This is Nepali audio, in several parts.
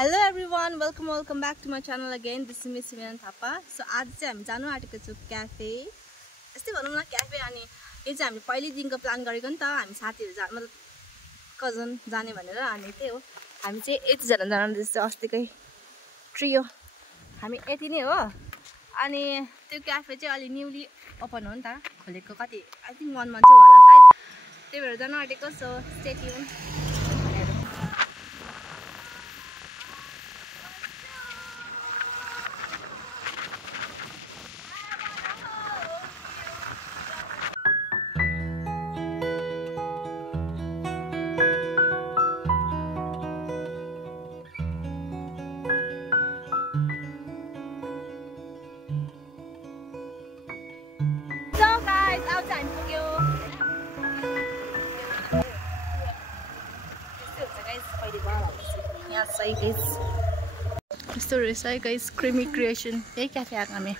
Hello everyone, welcome back to my channel again. This is Miss Simran Thapa. So आज चाहिँ हामी जानु आटेको छु क्याफे. यस्तै भनौँ न क्याफे अनि यो चाहिँ हामी पहिल्यै दिनको प्लान गरेको नि त हामी साथीहरु जान मतलब कजन जाने भनेर अनि त्यही हो. हामी चाहिँ 8 जना जान दिन्छ अस्तिकै ट्रियो. हामी यति नै हो. अनि त्यो क्याफे चाहिँ अलि न्यूली ओपन हो नि त. खोलेको कति आई थिंक 1 month चाहिँ होला सायद. त्यही भएर जान आटेको सो स्टे ट्युन. यस्तो रहेछ है गाइस क्रीमी क्रिएसन यही क्याफे आएको हामी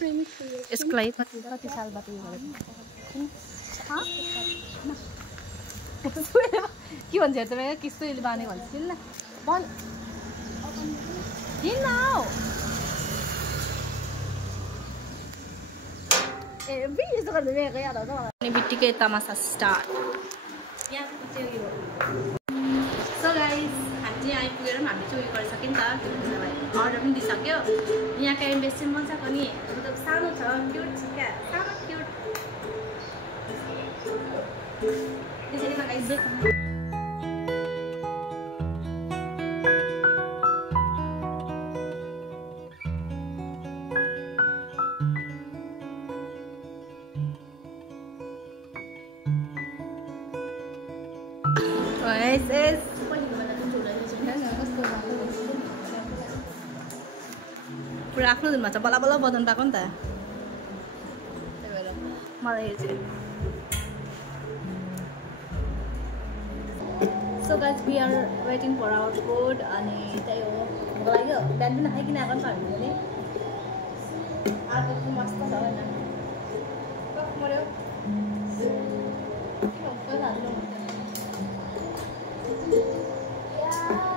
यसको लागि कति सालबाट यो गरेको के भन्छ तपाईँ किस्तोले बानेको भन्छ किन किन यस्तो गर्दा याद आउँछ अनि बित्तिकै तमासा स्टार्ट सो गाइस हामी चाहिँ आइपुगेर पनि हामीले चाहिँ उयो गरिसक्यो नि त त्यो खुसीलाई अर्डर पनि दिइसक्यो यहाँको एम्बेस चाहिँ मजाको नि मतलब सानो छ क्युट छ क्या सानो क्युट त्यसरी गाइस पुरा आफ्नो धुनमा चाहिँ बल्ल बल्ल बजाउनु पाएको नि त त्यही भएर मलाई यो चाहिँ so guys we are waiting for our food अनि त्यही हो भोक लाग्यो बिहान पनि खाइकन आएको नि त हामीले आएको मस्त छ होइन मऱ्यो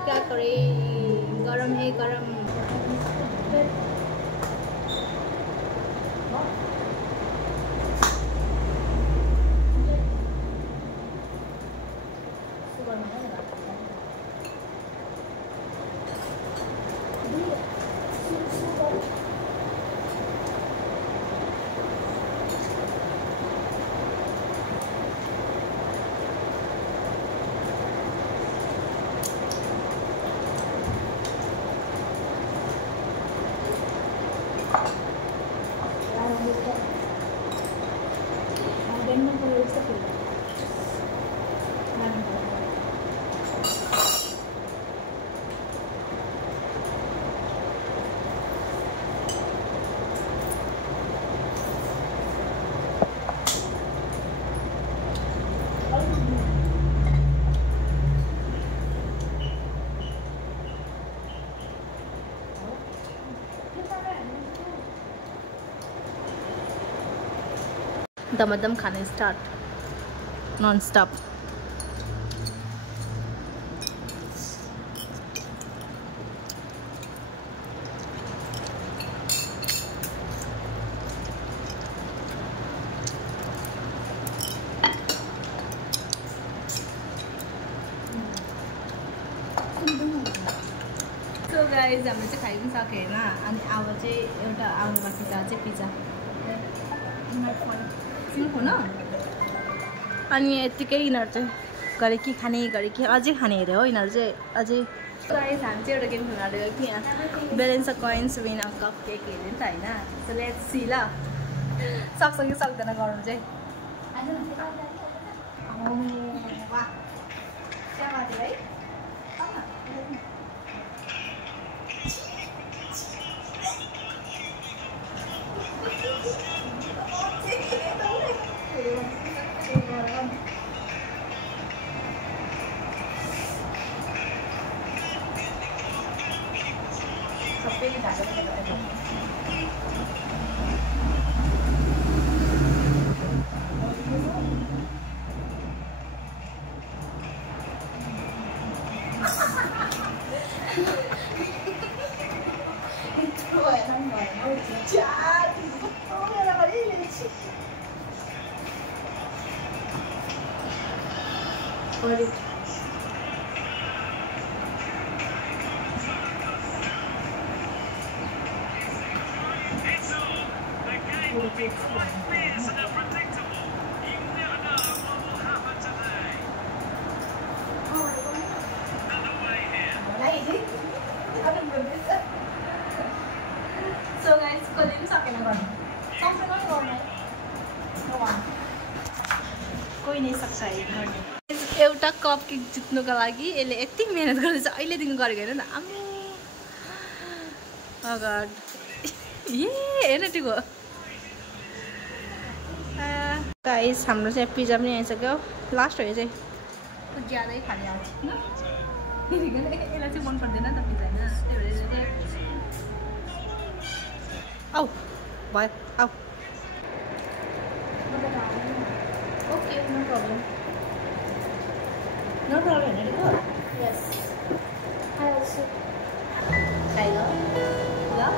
क्या करे गरम है गरम दमदम खाने start non stop so guys हामीले चाहिँ खाइ पनि सक्यो होइन अनि अब चाहिँ एउटा आउनु बाँकी छ चाहिँ पिज्जा सिम्पल न अनि यतिकै यिनीहरू चाहिँ गरे कि खाने गरे कि अझै खाने हेऱ्यो हो यिनीहरू चाहिँ अझै गाइस हामी चाहिँ एउटा गेम खेल्न आँटेको कि यहाँ balance a coins win a cup cake हेऱ्यो नि त होइन सो लेट्स सी ल सक्छ कि सक्दैन गर्नु चाहिँ है So guys, कहिले पनि सकेन गर्नु सक्दैन नि गर्नु कोही नै सक्छ एउटा कप केक जित्नुको लागि यसले यति मेहनत गर्दैछ अहिलेदेखि गरेको होइन नि आम्मो गड ए हेर्न ठिक हो गाइस हाम्रो चाहिँ पिज्जा पनि आइसक्यो लास्ट हो यो चाहिँ ज्यादै खाने आउँछ यसलाई चाहिँ मन पर्दैन नि त पिज्जा होइन त्यही भएर आऊ भयो आऊ okay no problem No problem, let it go. Yes. I also. Tyler? Yeah?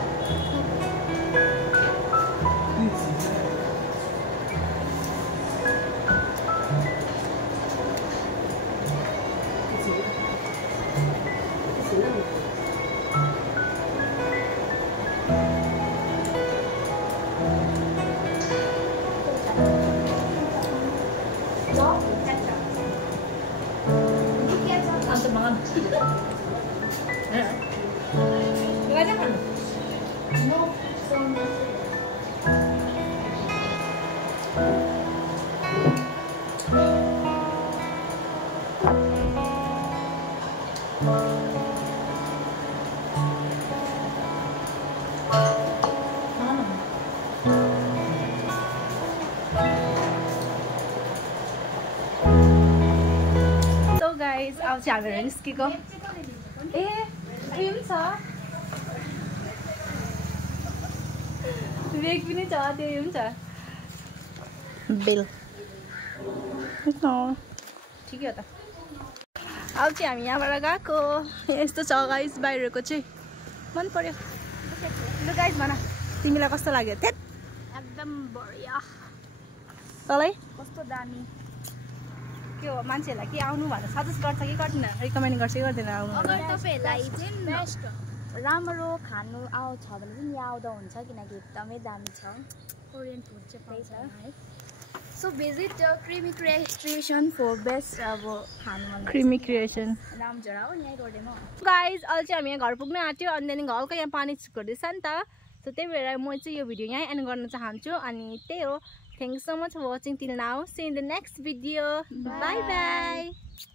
No, so much. So guys, अब चाहिँ हामीहरू निस्केको ए क्रिम छ बेग पनि छ त्यो हुन्छ बेल ठिकै हो त अब चाहिँ हामी यहाँबाट गएको यस्तो छ गाइस बाहिरको चाहिँ मन पर्यो ल गाइस भन तिमीलाई कस्तो लाग्यो त्यत एकदम बढिया तँलाई कस्तो दामी के हो मान्छेहरूलाई के आउनु भनेर सजेस्ट गर्छ कि गर्दैन रिकमेन्ड गर्छ कि गर्दैन आउनु अगर तपाईहरुलाई चाहिँ बेस्ट राम्रो खानु आउँछ भने पनि यहाँ आउँदा हुन्छ किनकि एकदमै दामी छ कोरियन फुड चाहिँ पाउँछ है so visit creamy creation for best अब खानु मन क्रिमी क्रिएसन रामझोडा हो यहीँ रोडेमा गाइस अहिले चाहिँ हामी यहाँ घर पुग्न आँट्यो अनि त्यहाँदेखि हल्का यहाँ पानी छिर्दैछ नि त सो त्यही भएर म चाहिँ यो भिडियो यहीँ एन्ड गर्न चाहन्छु अनि त्यही हो Thanks so much for watching till now. See you in the next video. Bye bye.